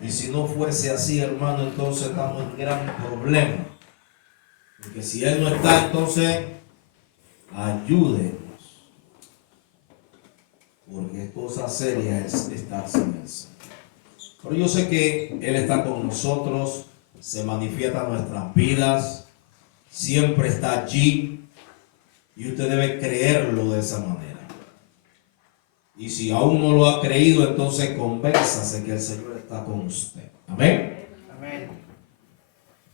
Y si no fuese así, hermano, entonces estamos en gran problema. Porque si Él no está, entonces ayúdenos. Porque es cosa seria es estar sin Él. Pero yo sé que Él está con nosotros, se manifiesta en nuestras vidas, siempre está allí. Y usted debe creerlo de esa manera. Y si aún no lo ha creído, entonces convénzase que el Señor está con usted. Amén. Amén.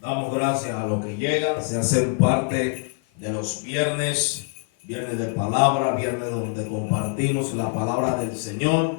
Damos gracias a los que llegan, se hacen parte de los viernes de palabra, viernes donde compartimos la palabra del Señor,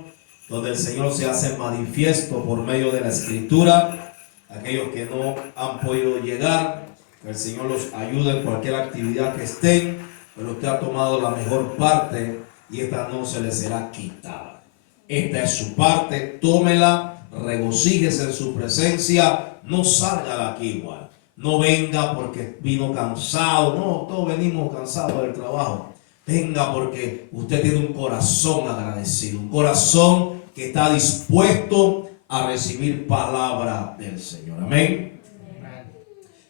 donde el Señor se hace manifiesto por medio de la Escritura. Aquellos que no han podido llegar, que el Señor los ayude en cualquier actividad que estén, pero usted ha tomado la mejor parte y esta no se le será quitada. Esta es su parte, tómela, regocíjese en su presencia, no salga de aquí igual. No venga porque vino cansado, no, todos venimos cansados del trabajo. Venga porque usted tiene un corazón agradecido, un corazón que está dispuesto a recibir palabra del Señor. Amén.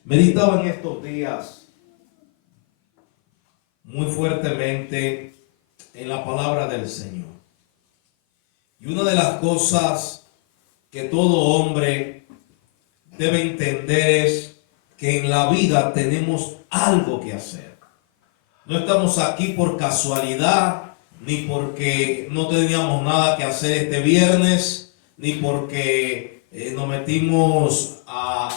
Meditaba en estos días muy fuertemente en la palabra del Señor. Y una de las cosas que todo hombre debe entender es que en la vida tenemos algo que hacer. No estamos aquí por casualidad, ni porque no teníamos nada que hacer este viernes, ni porque nos metimos a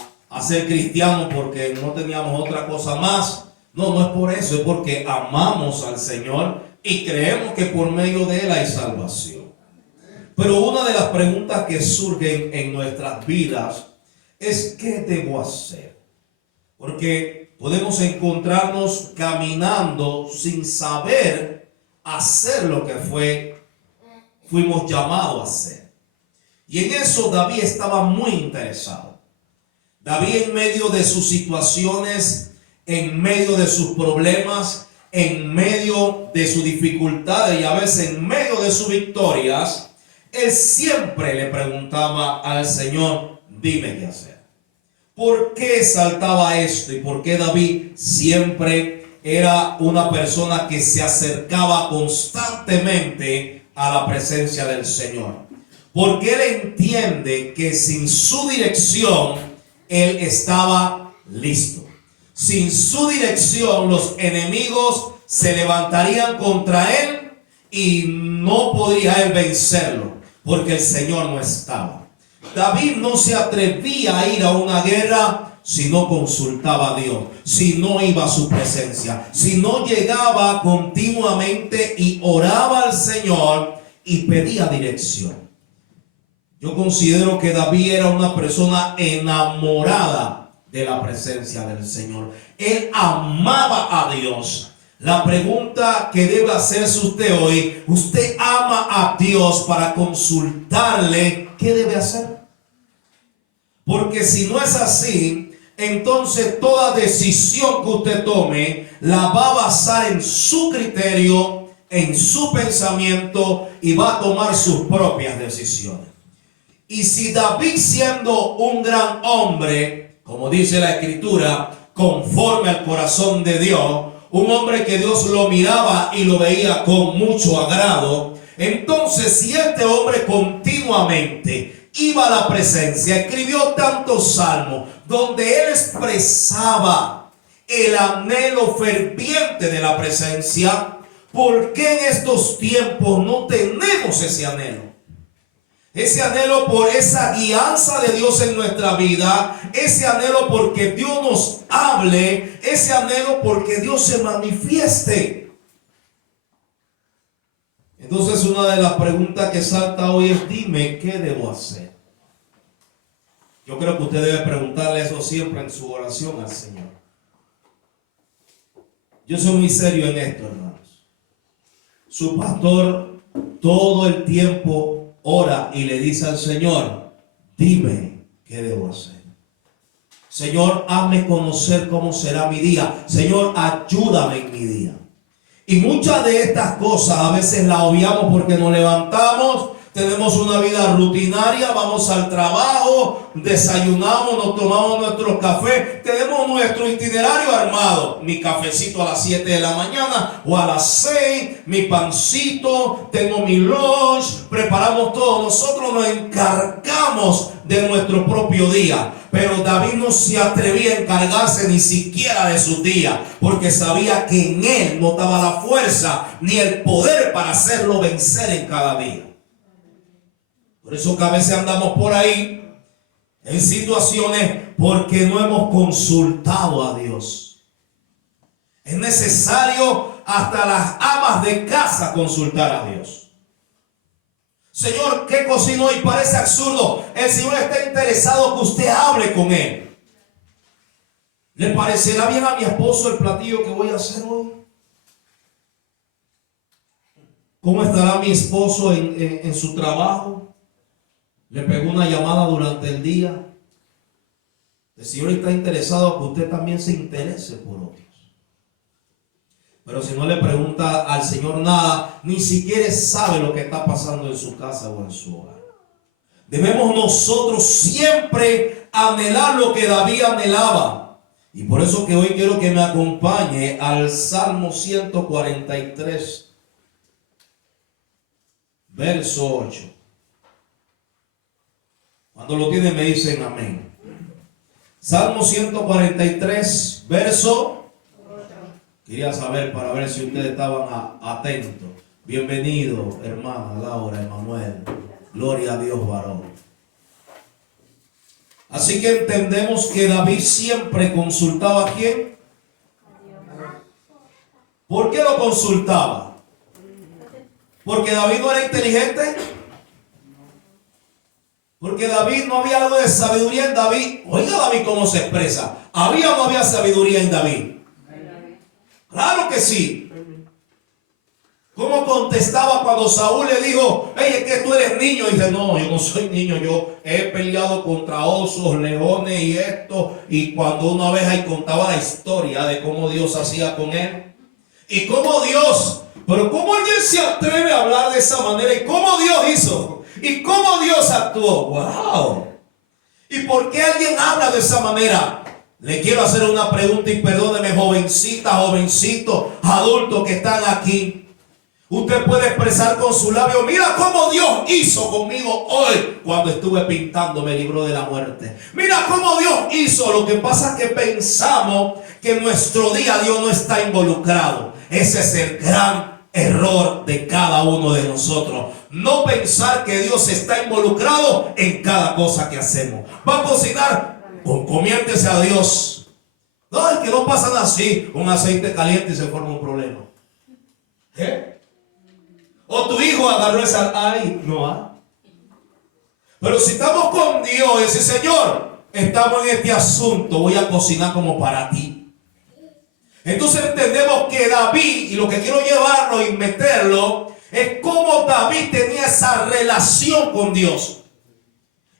ser cristianos porque no teníamos otra cosa más. No, no es por eso, es porque amamos al Señor y creemos que por medio de Él hay salvación. Pero una de las preguntas que surgen en nuestras vidas es ¿qué debo hacer? Porque podemos encontrarnos caminando sin saber hacer lo que fuimos llamados a hacer. Y en eso David estaba muy interesado. David, en medio de sus situaciones, en medio de sus problemas, en medio de sus dificultades y a veces en medio de sus victorias, él siempre le preguntaba al Señor, dime qué hacer. ¿Por qué saltaba esto? ¿Y por qué David siempre era una persona que se acercaba constantemente a la presencia del Señor? Porque él entiende que sin su dirección, él estaba listo. Sin su dirección, los enemigos se levantarían contra él y no podría él vencerlo, porque el Señor no estaba. David no se atrevía a ir a una guerra si no consultaba a Dios, si no iba a su presencia, si no llegaba continuamente y oraba al Señor y pedía dirección. Yo considero que David era una persona enamorada de la presencia del Señor. Él amaba a Dios. La pregunta que debe hacerse usted hoy, ¿usted ama a Dios para consultarle qué debe hacer? Porque si no es así, entonces toda decisión que usted tome la va a basar en su criterio, en su pensamiento y va a tomar sus propias decisiones. Y si David, siendo un gran hombre, como dice la Escritura, conforme al corazón de Dios, un hombre que Dios lo miraba y lo veía con mucho agrado, entonces si este hombre continuamente iba a la presencia, escribió tantos salmos donde él expresaba el anhelo ferviente de la presencia, ¿por qué en estos tiempos no tenemos ese anhelo? Ese anhelo por esa guianza de Dios en nuestra vida, ese anhelo porque Dios nos hable, ese anhelo porque Dios se manifieste. Entonces una de las preguntas que salta hoy es, dime, ¿qué debo hacer? Yo creo que usted debe preguntarle eso siempre en su oración al Señor. Yo soy muy serio en esto, hermanos. Su pastor todo el tiempo ora y le dice al Señor, dime qué debo hacer. Señor, hazme conocer cómo será mi día. Señor, ayúdame en mi día. Y muchas de estas cosas a veces las obviamos porque nos levantamos, tenemos una vida rutinaria, vamos al trabajo, desayunamos, nos tomamos nuestro café, tenemos nuestro itinerario armado. Mi cafecito a las 7 de la mañana o a las 6, mi pancito, tengo mi lunch, preparamos todo. Nosotros nos encargamos de nuestro propio día. Pero David no se atrevía a encargarse ni siquiera de su día, porque sabía que en él no estaba la fuerza ni el poder para hacerlo vencer en cada día. Por eso que a veces andamos por ahí en situaciones porque no hemos consultado a Dios. Es necesario hasta las amas de casa consultar a Dios. Señor, ¿qué cocino hoy? Parece absurdo. El Señor está interesado que usted hable con Él. ¿Le parecerá bien a mi esposo el platillo que voy a hacer hoy? ¿Cómo estará mi esposo en su trabajo? ¿Le pegó una llamada durante el día? El Señor está interesado que usted también se interese por otros. Pero si no le pregunta al Señor nada, ni siquiera sabe lo que está pasando en su casa o en su hogar. Debemos nosotros siempre anhelar lo que David anhelaba. Y por eso que hoy quiero que me acompañe al Salmo 143, verso 8. Cuando lo tienen me dicen amén. Salmo 143, verso 8. Quería saber para ver si ustedes estaban atentos. Bienvenido, hermana Laura, Emanuel. Gloria a Dios, varón. Así que entendemos que David siempre consultaba a ¿quién? ¿Por qué lo consultaba? ¿Porque David no era inteligente? Porque David no había algo de sabiduría en David. Oiga David cómo se expresa. ¿Había o no había sabiduría en David? Claro que sí. ¿Cómo contestaba cuando Saúl le dijo, hey, es que tú eres niño? Y dice, no, yo no soy niño, yo he peleado contra osos, leones y esto. Y cuando una vez ahí contaba la historia de cómo Dios hacía con él. Y cómo Dios, pero cómo alguien se atreve a hablar de esa manera. Y cómo Dios hizo. Y cómo Dios actuó. ¡Wow! ¿Y por qué alguien habla de esa manera? Le quiero hacer una pregunta y perdóneme, jovencita, jovencito, adultos que están aquí. Usted puede expresar con su labio, mira cómo Dios hizo conmigo hoy cuando estuve pintando, me libró de la muerte. Mira cómo Dios hizo. Lo que pasa es que pensamos que en nuestro día Dios no está involucrado. Ese es el gran error de cada uno de nosotros. No pensar que Dios está involucrado en cada cosa que hacemos. Va a cocinar, encomiéndese a Dios. No, es que no pasan así. Un aceite caliente y se forma un problema. ¿Qué? O tu hijo agarró esa. Ay, no. Pero si estamos con Dios, ese Señor, estamos en este asunto, voy a cocinar como para ti. Entonces entendemos que David, y lo que quiero llevarlo y meterlo, es cómo David tenía esa relación con Dios.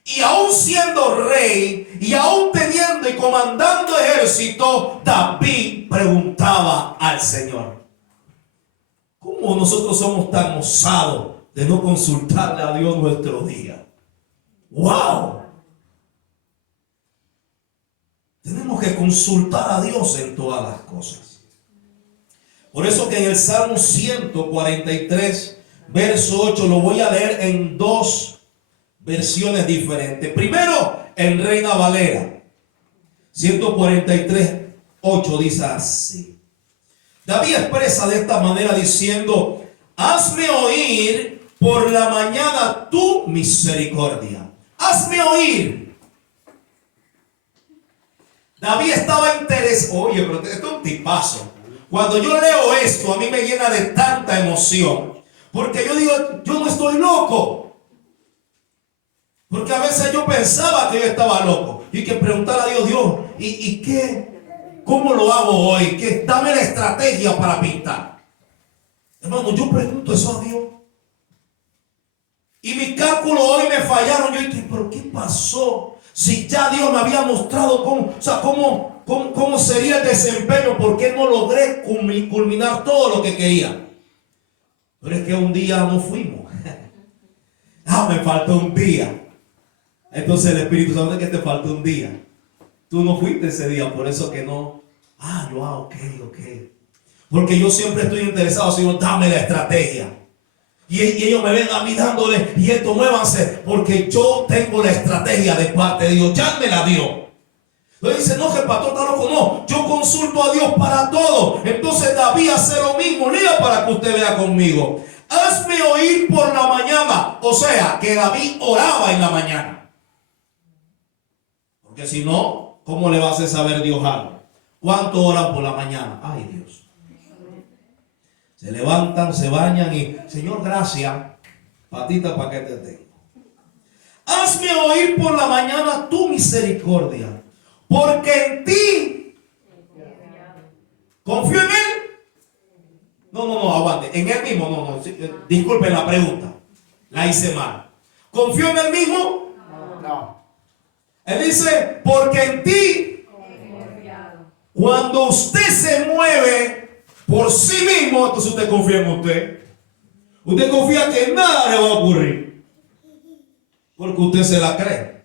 Y aún siendo rey, y aún teniendo y comandando ejército, David preguntaba al Señor. ¿Cómo nosotros somos tan osados de no consultarle a Dios nuestro día? ¡Wow! Tenemos que consultar a Dios en todas las cosas. Por eso que en el Salmo 143, verso 8, lo voy a leer en dos versiones diferentes. Primero, en Reina Valera. 143, 8 dice así. David expresa de esta manera diciendo, hazme oír por la mañana tu misericordia. Hazme oír. David estaba interesado. Oye, pero esto es un tipazo. Cuando yo leo esto, a mí me llena de tanta emoción. Porque yo digo, yo no estoy loco. Porque a veces yo pensaba que yo estaba loco. Y que preguntar a Dios, ¿y qué? ¿Cómo lo hago hoy? Dame la estrategia para pintar. Hermano, yo pregunto eso a Dios. Y mis cálculos hoy me fallaron. Yo dije, ¿pero qué pasó? Si ya Dios me había mostrado cómo sería el desempeño, ¿por qué no logré culminar todo lo que quería? Pero es que un día no fuimos. Ah, me falta un día. Entonces el Espíritu sabe que te falta un día. Tú no fuiste ese día, por eso que no. Ok. Porque yo siempre estoy interesado, Señor, dame la estrategia. Y ellos me ven a mí dándole, y esto, muévanse, porque yo tengo la estrategia de parte de Dios. Ya me la dio. Entonces dice, no, que el pastor está loco. No, yo consulto a Dios para todo. Entonces David hace lo mismo. Lea para que usted vea conmigo. Hazme oír por la mañana. O sea, que David oraba en la mañana. Porque si no, ¿cómo le va a hacer saber Dios algo? ¿Cuánto oran por la mañana? Ay, Dios. Se levantan, se bañan y, Señor, gracias. Patita, ¿para qué te tengo? Hazme oír por la mañana tu misericordia, porque en ti confío en Él. No, aguante. En Él mismo, no. Disculpen la pregunta. La hice mal. ¿Confío en Él mismo? No. Él dice, porque en ti, cuando usted se mueve por sí mismo, entonces usted confía en usted. Usted confía que nada le va a ocurrir, porque usted se la cree.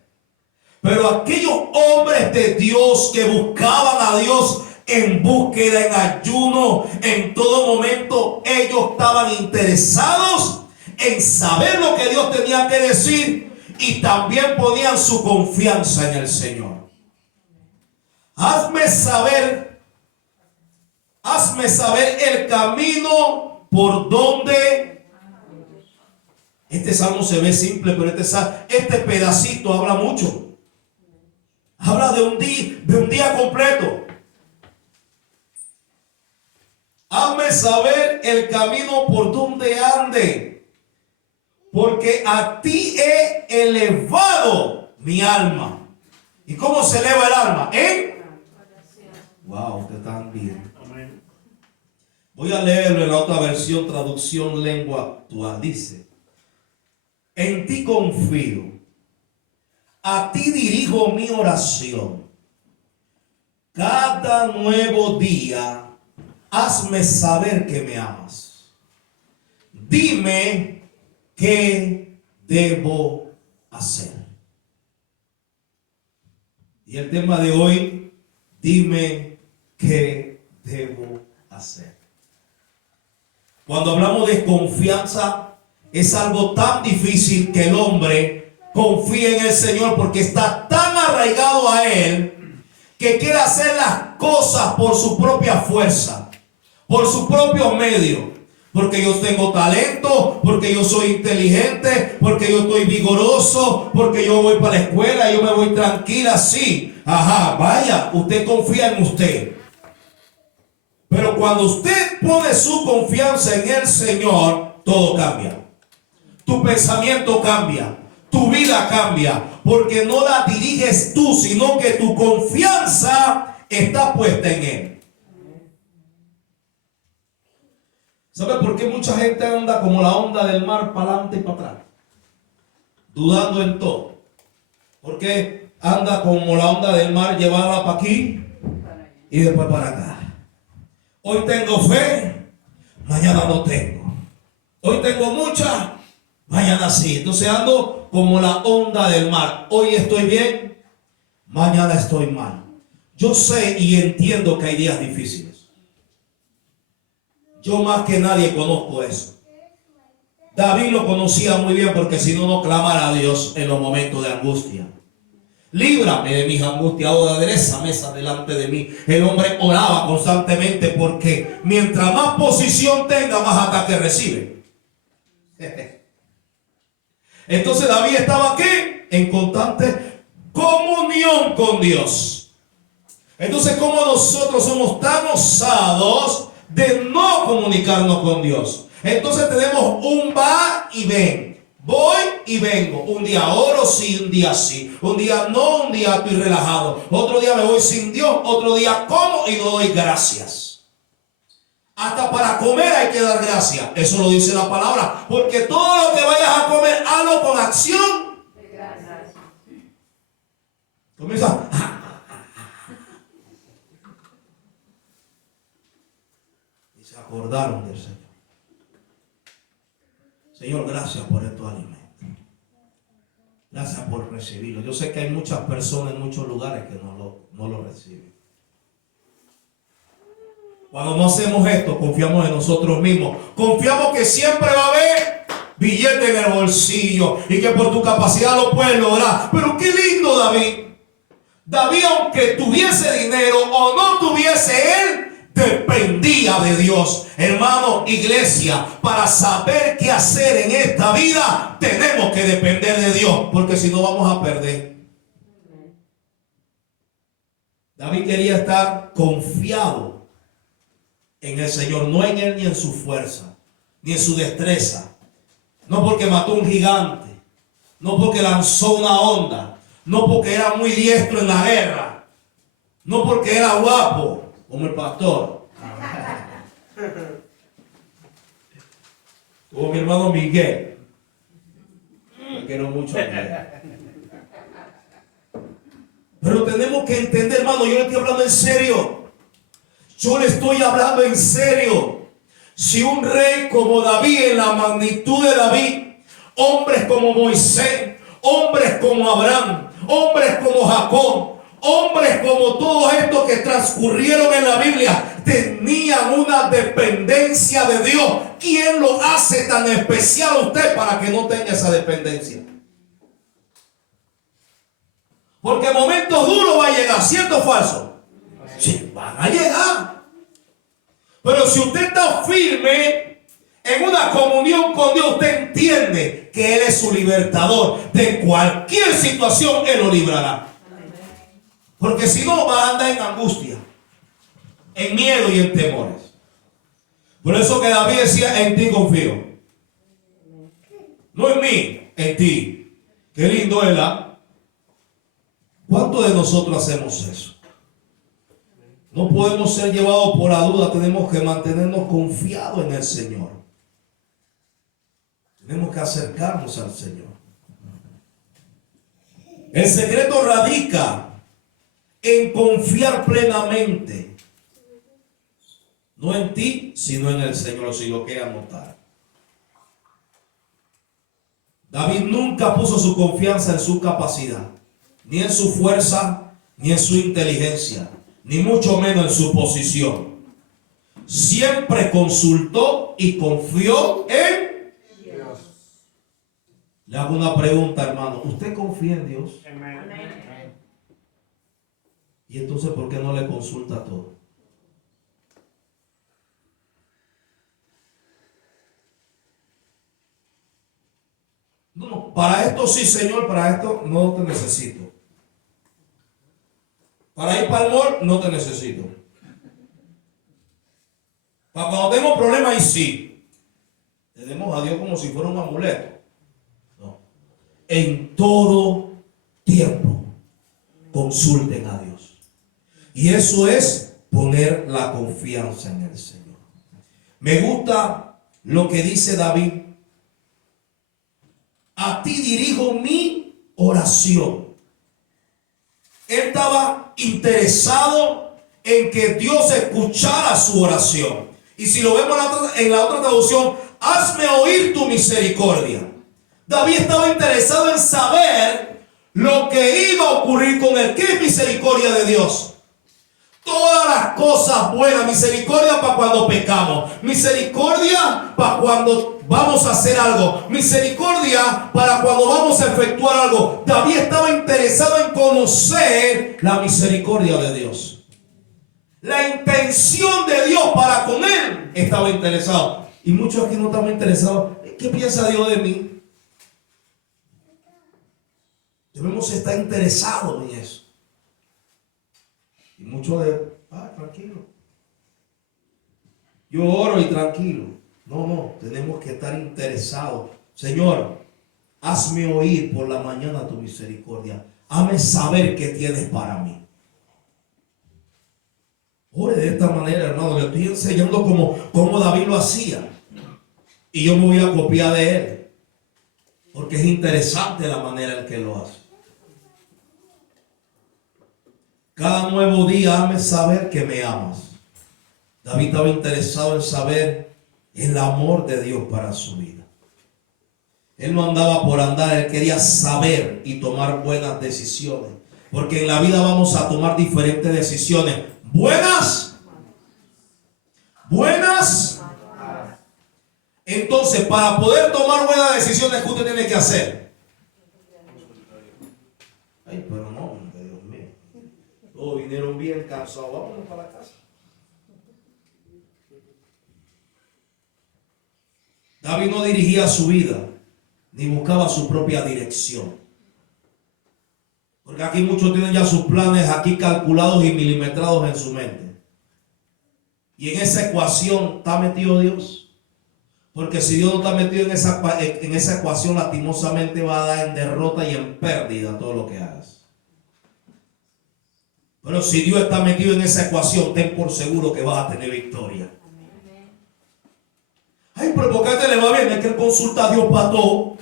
Pero aquellos hombres de Dios que buscaban a Dios en búsqueda, en ayuno, en todo momento, ellos estaban interesados en saber lo que Dios tenía que decir y también ponían su confianza en el Señor. Hazme saber el camino por donde. Este salmo se ve simple, pero este pedacito habla mucho. Habla de un día completo. Hazme saber el camino por donde ande, porque a ti he elevado mi alma. ¿Y cómo se eleva el alma? Wow, ustedes están bien. Voy a leerlo en la otra versión, traducción lengua actual. Dice: en ti confío, a ti dirijo mi oración. Cada nuevo día, hazme saber que me amas. Dime qué debo hacer. Y el tema de hoy, dime qué debo hacer. Cuando hablamos de confianza, es algo tan difícil que el hombre confíe en el Señor porque está tan arraigado a Él que quiere hacer las cosas por su propia fuerza, por su propio medio. Porque yo tengo talento, porque yo soy inteligente, porque yo estoy vigoroso, porque yo voy para la escuela, yo me voy tranquila, sí. Ajá, vaya, usted confía en usted. Pero cuando usted pone su confianza en el Señor, todo cambia. Tu pensamiento cambia, tu vida cambia, porque no la diriges tú, sino que tu confianza está puesta en Él. ¿Sabe por qué mucha gente anda como la onda del mar para adelante y para atrás? Dudando en todo. ¿Por qué anda como la onda del mar, llevada para aquí y después para acá? Hoy tengo fe, mañana no tengo. Hoy tengo mucha, mañana sí. Entonces ando como la onda del mar. Hoy estoy bien, mañana estoy mal. Yo sé y entiendo que hay días difíciles. Yo más que nadie conozco eso. David lo conocía muy bien porque si no, no clamara a Dios en los momentos de angustia. Líbrame de mis angustias, o adereza mesa delante de mí. El hombre oraba constantemente porque mientras más posición tenga, más ataque recibe. Entonces David estaba aquí en constante comunión con Dios. Entonces, ¿cómo nosotros somos tan osados de no comunicarnos con Dios? Entonces tenemos un va y ven. Voy y vengo. Un día oro, sí, un día sí. Un día no, un día estoy relajado. Otro día me voy sin Dios. Otro día como y no doy gracias. Hasta para comer hay que dar gracias. Eso lo dice la palabra. Porque todo lo que vayas a comer, hazlo con acción. Comienza. Y se acordaron del Señor. Señor, gracias por estos alimentos. Gracias por recibirlo. Yo sé que hay muchas personas en muchos lugares que no lo reciben. Cuando no hacemos esto, confiamos en nosotros mismos. Confiamos que siempre va a haber billete en el bolsillo y que por tu capacidad lo puedes lograr. Pero qué lindo David. David, aunque tuviese dinero o no tuviese, él dependía de Dios. Hermano, iglesia, para saber qué hacer en esta vida, tenemos que depender de Dios, porque si no vamos a perder. David quería estar confiado en el Señor, no en él ni en su fuerza, ni en su destreza. No porque mató un gigante, no porque lanzó una onda, no porque era muy diestro en la guerra, no porque era guapo como el pastor, o mi hermano Miguel. Me quiero mucho a Miguel. Pero tenemos que entender, hermano, yo le estoy hablando en serio. Yo le estoy hablando en serio. Si un rey como David, en la magnitud de David, hombres como Moisés, hombres como Abraham, hombres como Jacob, hombres como todos estos que transcurrieron en la Biblia, tenían una dependencia de Dios, ¿quién lo hace tan especial a usted para que no tenga esa dependencia? Porque momentos duros va a llegar, ¿cierto o falso? Sí, van a llegar. Pero si usted está firme en una comunión con Dios, usted entiende que Él es su libertador. De cualquier situación Él lo librará. Porque si no, va a andar en angustia, en miedo y en temores. Por eso que David decía, en ti confío. No en mí, en ti. Qué lindo es, ¿verdad? ¿Cuántos de nosotros hacemos eso? No podemos ser llevados por la duda, tenemos que mantenernos confiados en el Señor. Tenemos que acercarnos al Señor. El secreto radica en confiar plenamente, no en ti, sino en el Señor, si lo quiere anotar. David nunca puso su confianza en su capacidad, ni en su fuerza, ni en su inteligencia, ni mucho menos en su posición. Siempre consultó y confió en Dios. Le hago una pregunta, hermano. ¿Usted confía en Dios? Amén. ¿Y entonces por qué no le consulta todo? No, para esto sí, Señor, para esto no te necesito. Para ir para el mall no te necesito. Para cuando tengo problemas, y sí. Tenemos a Dios como si fuera un amuleto. No. En todo tiempo consulten a Dios. Y eso es poner la confianza en el Señor. Me gusta lo que dice David. A ti dirijo mi oración. Él estaba interesado en que Dios escuchara su oración. Y si lo vemos en la otra traducción, hazme oír tu misericordia. David estaba interesado en saber lo que iba a ocurrir con él. ¿Qué es misericordia de Dios? Todas las cosas buenas. Misericordia para cuando pecamos. Misericordia para cuando vamos a hacer algo. Misericordia para cuando vamos a efectuar algo. David estaba interesado en conocer la misericordia de Dios. La intención de Dios para con él estaba interesado. Y muchos aquí no estamos interesados. ¿Qué piensa Dios de mí? Debemos estar interesados en eso. Y muchos de, tranquilo. Yo oro y tranquilo. No, tenemos que estar interesados. Señor, hazme oír por la mañana tu misericordia. Hazme saber qué tienes para mí. Ore de esta manera, hermano. Le estoy enseñando cómo David lo hacía. Y yo me voy a copiar de él. Porque es interesante la manera en que lo hace. Cada nuevo día hazme saber que me amas. David estaba interesado en saber el amor de Dios para su vida. Él no andaba por andar, él quería saber y tomar buenas decisiones. Porque en la vida vamos a tomar diferentes decisiones. Buenas. Buenas. Entonces, para poder tomar buenas decisiones, ¿qué usted tiene que hacer? Ay, pero no, Dios mío. Todos vinieron bien cansados. Vámonos para la casa. David no dirigía su vida, ni buscaba su propia dirección. Porque aquí muchos tienen ya sus planes aquí calculados y milimetrados en su mente. Y en esa ecuación está metido Dios. Porque si Dios no está metido en esa ecuación, lastimosamente va a dar en derrota y en pérdida todo lo que hagas. Pero si Dios está metido en esa ecuación, ten por seguro que vas a tener victoria. Ay, pero ¿por qué te le va bien? Es que él consulta a Dios para todo.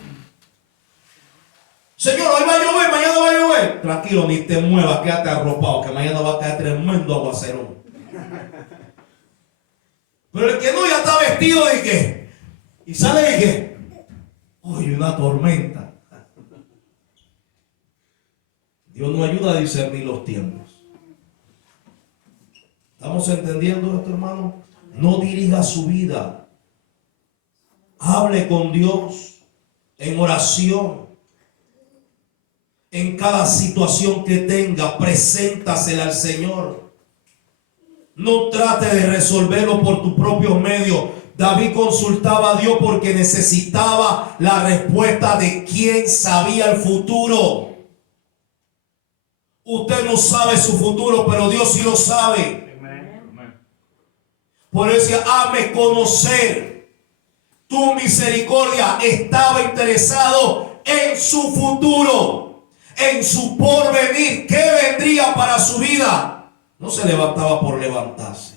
Señor, hoy va a llover, mañana va a llover. Tranquilo, ni te muevas, quédate arropado, que mañana va a caer tremendo aguacero. Pero el que no ya está vestido de qué. Y sale de qué. Oye, una tormenta. Dios nos ayuda a discernir los tiempos. ¿Estamos entendiendo esto, hermano? No dirija su vida. Hable con Dios en oración. En cada situación que tenga, preséntasela al Señor. No trate de resolverlo por tus propios medios. David consultaba a Dios porque necesitaba la respuesta de quien sabía el futuro. Usted no sabe su futuro, pero Dios sí lo sabe. Por eso decía, hazme conocer tu misericordia. Estaba interesado en su futuro, en su porvenir. ¿Qué vendría para su vida? No se levantaba por levantarse.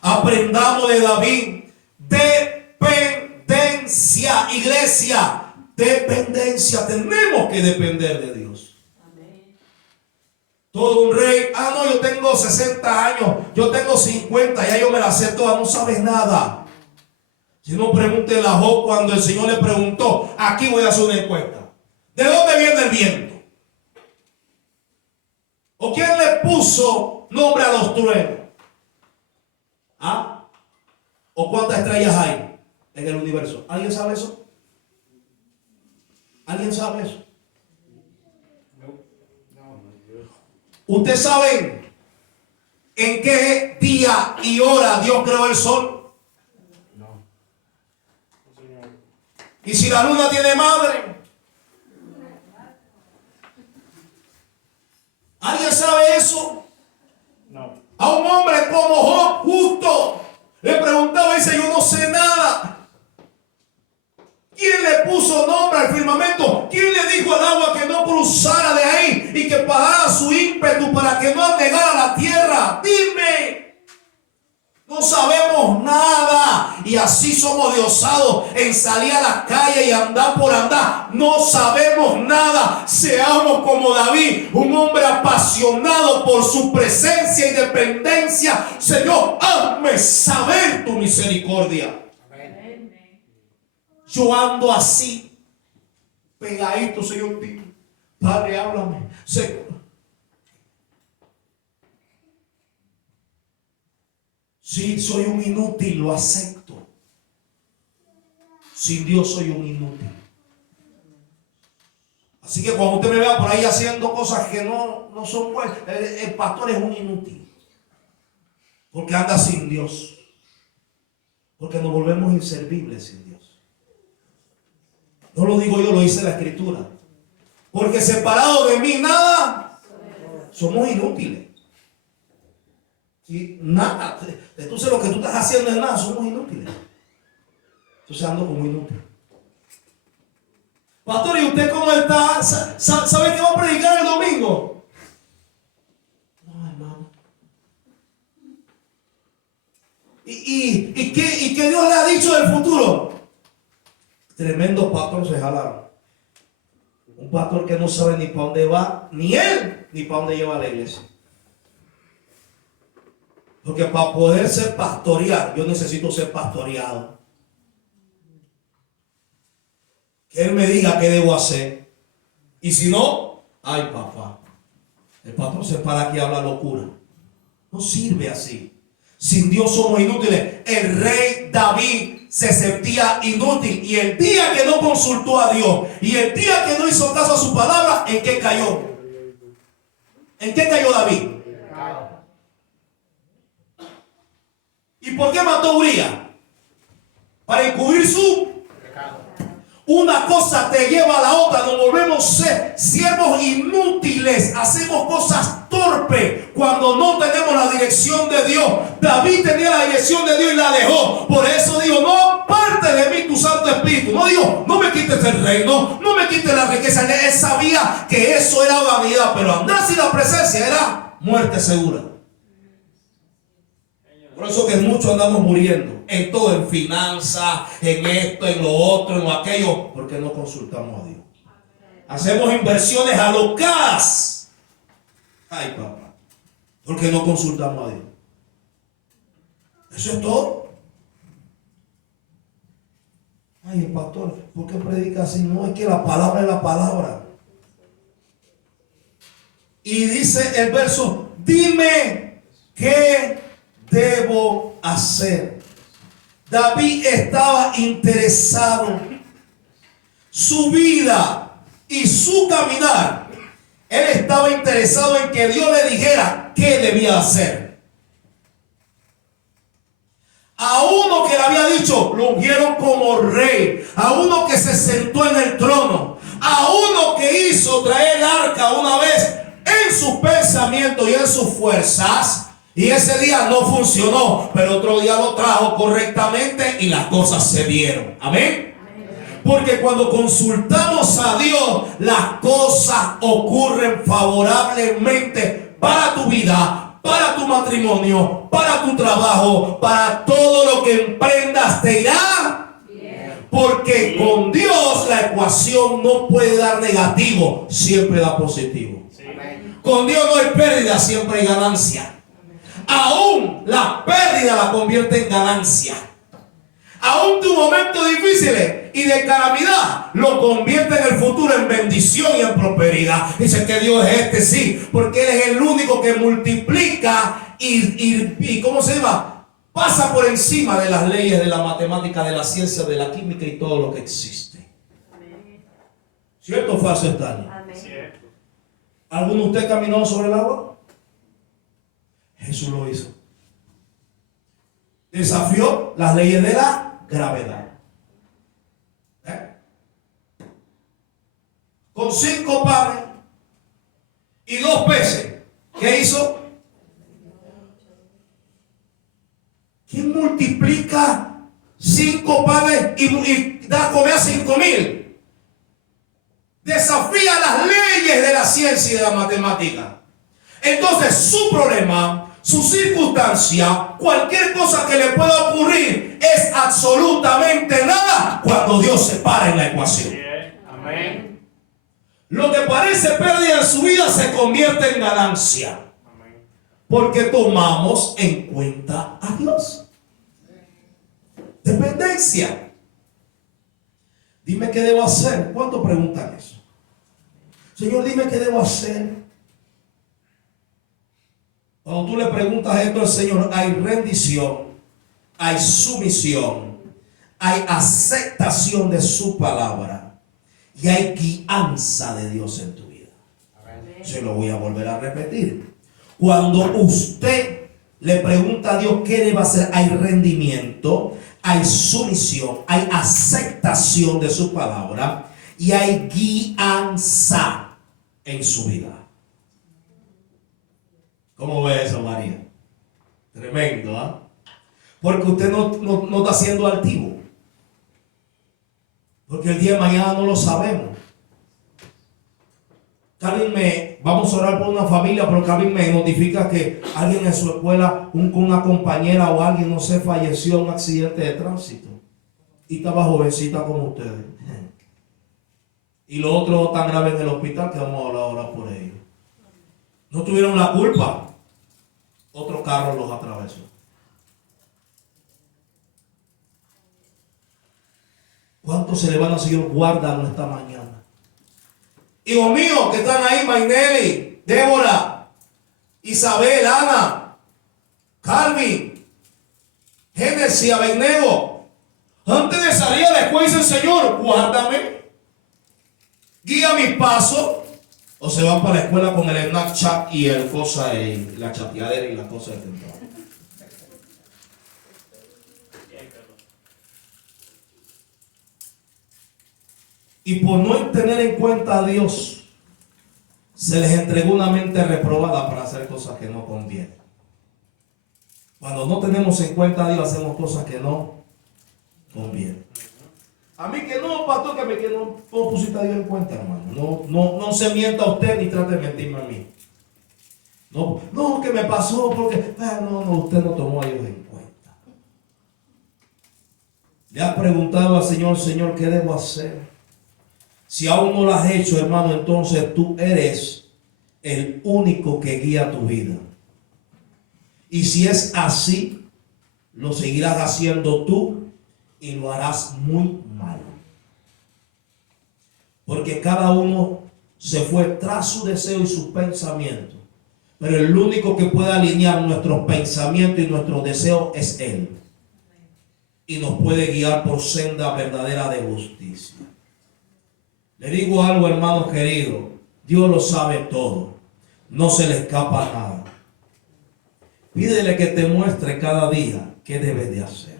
Aprendamos de David. Dependencia, iglesia. Dependencia. Tenemos que depender de Dios. Amén. Todo un rey. No, yo tengo 60 años. Yo tengo 50. Ya yo me la sé toda. No sabes nada. Si no, pregúntele a Job cuando el Señor le preguntó. Aquí voy a hacer una encuesta. ¿De dónde viene el viento? ¿O quién le puso nombre a los truenos? ¿O cuántas estrellas hay en el universo? ¿Alguien sabe eso? ¿Alguien sabe eso? ¿Usted sabe en qué día y hora Dios creó el sol? No. ¿Y si la luna tiene madre? ¿Alguien sabe eso? No. A un hombre como Job, justo, le preguntaba y dice, yo no sé nada. ¿Quién le puso nombre al firmamento? ¿Quién le dijo al agua que no cruzara de ahí y que parara su ímpetu para que no anegara la tierra? Dime. No sabemos nada. Y así somos de osados en salir a la calle y andar por andar. No sabemos nada. Seamos como David, un hombre apasionado por su presencia y dependencia. Señor, hazme saber tu misericordia. Yo ando así, pegadito, Señor, dime. Padre, háblame. Señor. Sí, soy un inútil, lo acepto. Sin Dios soy un inútil. Así que cuando usted me vea por ahí haciendo cosas que no son buenas, el pastor es un inútil. Porque anda sin Dios. Porque nos volvemos inservibles sin Dios. No lo digo yo, lo dice la Escritura. Porque separado de mí nada, somos inútiles. Y nada, entonces lo que tú estás haciendo es nada, somos inútiles. Entonces ando como inútil. Pastor, ¿y usted cómo está? ¿Sabe que va a predicar el domingo? No, hermano. ¿Y qué Dios le ha dicho del futuro? Tremendos pastores se jalaron. Un pastor que no sabe ni para dónde va, ni él, ni para dónde lleva la iglesia. Porque para poder ser pastorear, yo necesito ser pastoreado. que Él me diga qué debo hacer. Y si no, ay papá, el pastor se para aquí y habla locura. No sirve así. Sin Dios somos inútiles. El rey David se sentía inútil. Y el día que no consultó a Dios, y el día que no hizo caso a su palabra, ¿en qué cayó? ¿En qué cayó David? ¿Y por qué mató a Urías? Para encubrir su pecado. Una cosa te lleva a la otra. Nos volvemos siervos inútiles. Hacemos cosas torpes cuando no tenemos la dirección de Dios. David tenía la dirección de Dios y la dejó. Por eso dijo: no parte de mí tu Santo Espíritu. No dijo: no me quites el reino, no me quites la riqueza. Él sabía que eso era vanidad, pero andar sin la presencia era muerte segura. Por eso que muchos andamos muriendo en todo, en finanzas, en esto, en lo otro, en lo aquello, porque no consultamos a Dios. Hacemos inversiones alocadas. Ay, papá, porque no consultamos a Dios. Eso es todo. Ay, el pastor, ¿por qué predica así? No, es que la palabra es la palabra. Y dice el verso: dime qué debo hacer. David estaba interesado. Su vida y su caminar, él estaba interesado en que Dios le dijera qué debía hacer. A uno que le había dicho, lo ungieron como rey. A uno que se sentó en el trono. A uno que hizo traer el arca una vez en sus pensamientos y en sus fuerzas. Y ese día no funcionó, pero otro día lo trajo correctamente y las cosas se dieron. Amén. Porque cuando consultamos a Dios, las cosas ocurren favorablemente para tu vida, para tu matrimonio, para tu trabajo, para todo lo que emprendas te irá. Porque con Dios la ecuación no puede dar negativo, siempre da positivo. Con Dios no hay pérdida, siempre hay ganancia. Aún la pérdida la convierte en ganancia. Aún tus momentos difíciles y de calamidad lo convierte en el futuro en bendición y en prosperidad. Dice que Dios es este, sí, porque Él es el único que multiplica y ¿cómo se llama? Pasa por encima de las leyes de la matemática, de la ciencia, de la química y todo lo que existe. Amén. ¿Cierto o falso está? Amén. ¿Alguno de ustedes caminó sobre el agua? Jesús lo hizo. Desafió las leyes de la gravedad. Con 5 panes y 2 peces. ¿Qué hizo? ¿Quién multiplica 5 panes y da a comer a 5,000? Desafía las leyes de la ciencia y de la matemática. Entonces su problema, su circunstancia, cualquier cosa que le pueda ocurrir es absolutamente nada cuando Dios se para en la ecuación. Amén. Lo que parece pérdida en su vida se convierte en ganancia. Amén. Porque tomamos en cuenta a Dios. Dependencia. Dime qué debo hacer. ¿Cuántos preguntan eso? Señor, dime qué debo hacer. Cuando tú le preguntas esto al Señor, hay rendición, hay sumisión, hay aceptación de su palabra y hay guianza de Dios en tu vida. Amén. Se lo voy a volver a repetir. Cuando usted le pregunta a Dios qué debe hacer, hay rendimiento, hay sumisión, hay aceptación de su palabra y hay guianza en su vida. ¿Cómo ve eso, María? Tremendo, ¿ah? Porque usted no está siendo altivo. Porque el día de mañana no lo sabemos. Vamos a orar por una familia, pero Carmen me notifica que alguien en su escuela, una compañera o alguien, no sé, falleció en un accidente de tránsito. Y estaba jovencita como ustedes. Y los otros tan graves en el hospital que vamos a hablar ahora por ellos. No tuvieron la culpa. Otro carro los atravesó. ¿Cuántos se le van a Señor? Guárdalo esta mañana. Hijos míos que están ahí, Mainelli, Débora, Isabel, Ana, Calvin, Génesis, Abednego. Antes de salir a la escuela dicen, Señor, guárdame, guía mis pasos. O se van para la escuela con el Snapchat y el cosa, y la chateadera y la cosa del trabajo. Y por no tener en cuenta a Dios, se les entregó una mente reprobada para hacer cosas que no convienen. Cuando no tenemos en cuenta a Dios, hacemos cosas que no convienen. A mí que no, pastor, que no pusiste a Dios en cuenta, hermano. No se mienta a usted ni trate de mentirme a mí. No, que me pasó porque... usted no tomó a Dios en cuenta. Le has preguntado al Señor, Señor, ¿qué debo hacer? Si aún no lo has hecho, hermano, entonces tú eres el único que guía tu vida. Y si es así, lo seguirás haciendo tú y lo harás muy mal. Porque cada uno se fue tras su deseo y sus pensamientos. Pero el único que puede alinear nuestros pensamientos y nuestros deseos es Él. Y nos puede guiar por senda verdadera de justicia. Le digo algo, hermano querido. Dios lo sabe todo. No se le escapa nada. Pídele que te muestre cada día qué debes de hacer.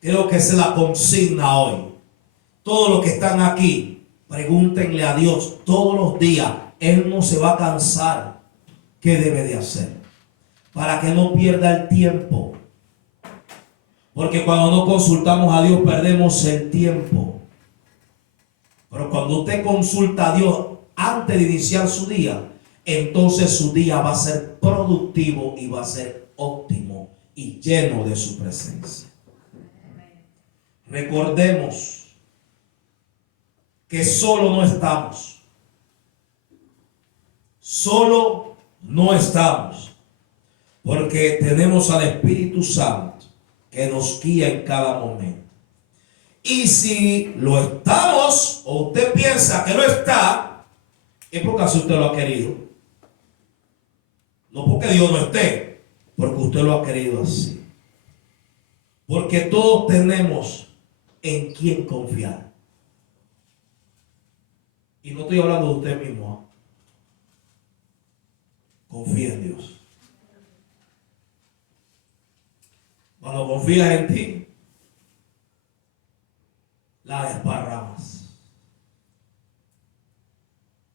Creo que esa es la consigna hoy. Todos los que están aquí, pregúntenle a Dios todos los días. Él no se va a cansar. ¿Qué debe de hacer? Para que no pierda el tiempo. Porque cuando no consultamos a Dios, perdemos el tiempo. Pero cuando usted consulta a Dios antes de iniciar su día, entonces su día va a ser productivo y va a ser óptimo y lleno de su presencia. Recordemos que solo no estamos. Solo no estamos. Porque tenemos al Espíritu Santo que nos guía en cada momento. Y si lo estamos, o usted piensa que no está, es porque así usted lo ha querido. No porque Dios no esté, porque usted lo ha querido así. Porque todos tenemos en quién confiar. Y no estoy hablando de usted mismo. Confía en Dios. Cuando confías en ti, la desparramas.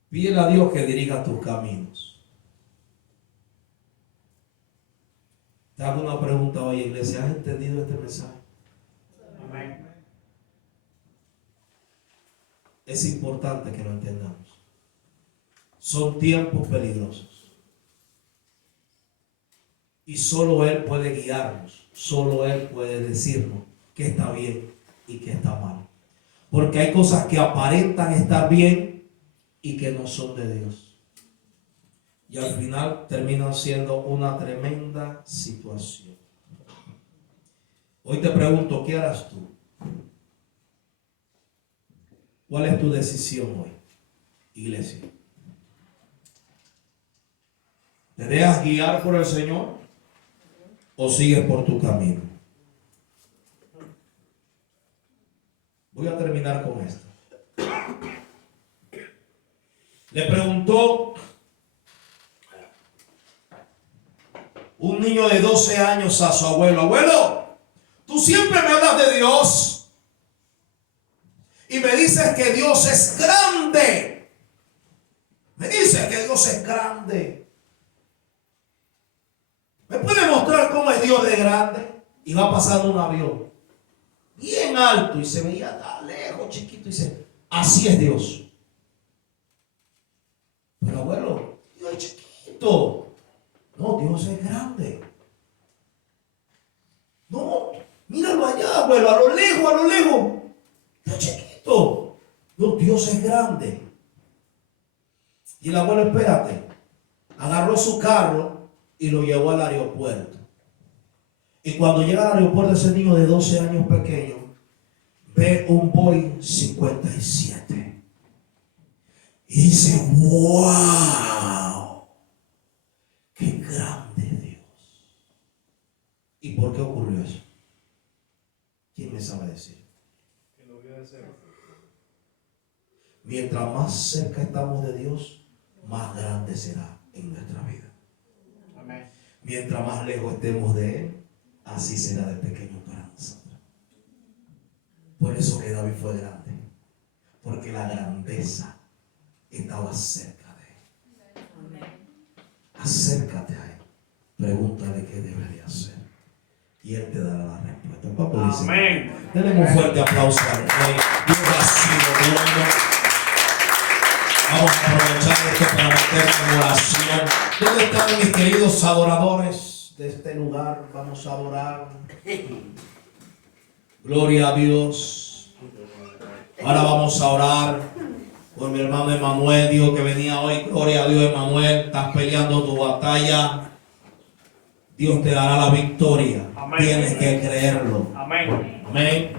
Pídele a Dios que dirija tus caminos. Te hago una pregunta hoy, iglesia. ¿Has entendido este mensaje? Amén. Es importante que lo entendamos. Son tiempos peligrosos. Y solo Él puede guiarnos. Solo Él puede decirnos qué está bien y qué está mal. Porque hay cosas que aparentan estar bien y que no son de Dios. Y al final terminan siendo una tremenda situación. Hoy te pregunto, ¿qué harás tú? ¿Cuál es tu decisión hoy, iglesia? ¿Te dejas guiar por el Señor o sigues por tu camino? Voy a terminar con esto. Le preguntó un niño de 12 años a su abuelo: abuelo, tú siempre me hablas de Dios y me dices que Dios es grande. Me dices que Dios es grande. ¿Me puede mostrar cómo es Dios de grande? Y va pasando un avión bien alto y se veía tan lejos, chiquito, y dice: así es Dios. Pero abuelo, Dios es chiquito. No, Dios es grande. No, míralo allá, abuelo, a lo lejos, a lo lejos. Dios es chiquito. No, Dios es grande. Y el abuelo, espérate, agarró su carro y lo llevó al aeropuerto. Y cuando llega al aeropuerto, ese niño de 12 años pequeño ve un Boeing 57 y dice, wow, qué grande Dios. ¿Y por qué ocurrió eso? ¿Quién me sabe decir? Que lo vio de cerca. Mientras más cerca estamos de Dios, más grande será en nuestra vida. Amén. Mientras más lejos estemos de Él, así será de pequeño para nosotros. Por eso que David fue grande, porque la grandeza estaba cerca de Él. Acércate a Él, pregúntale qué debería hacer y Él te dará la respuesta. El Papa dice, Amén. denle un fuerte aplauso al Rey. Dios ha sido bueno. Vamos a aprovechar esto para meternos en oración. ¿Dónde están mis queridos adoradores de este lugar? Vamos a adorar. Gloria a Dios. Ahora vamos a orar por mi hermano Emanuel. Dijo que venía hoy. Gloria a Dios, Emanuel. Estás peleando tu batalla. Dios te dará la victoria. Amén. Tienes que creerlo. Amén. Amén.